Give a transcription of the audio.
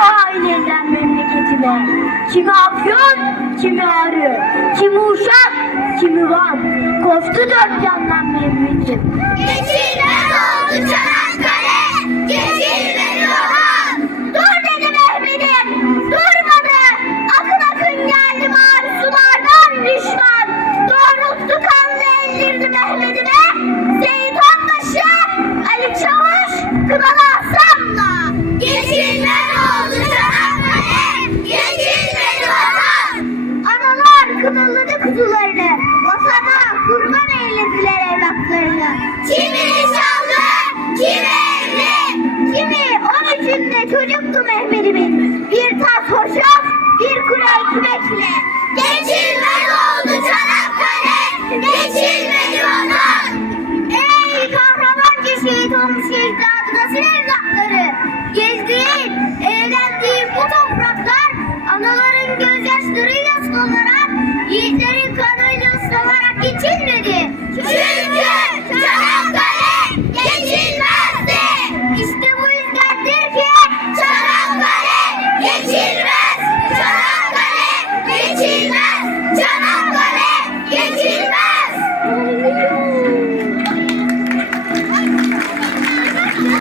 hainlerden memleketime. Kimi Afyon, kimi Ağrı, kimi Uşak, kimi Van. Koştu dört yandan Mehmet'im. Geçilmez oldu Çanakkale, geçilmez olan. Dur dedi Mehmet'im, durmadı. Akın akın geldi mavi sulardan düşman. Doğrulttu kanlı ellerini Mehmet'ime. Seyit Onbaşı, Ali Çavuş, Kınalı kuzularını, vatana kurban eylediler evlatlarını. Kimi nişanlı, kimi evli, kimi on üçünde çocuktu Mehmet'imin. Bir tas hoşaf, bir kuru ekmekle. Geçilmez oldu Çanakkale, geçilmedi vatan. Ey kahramanca şehit olmuş ecdadı nasıl evlatları. Gezdiğin, eğlendiğin bu topraklar anaların gözyaşlarıyla sulanarak, ಈ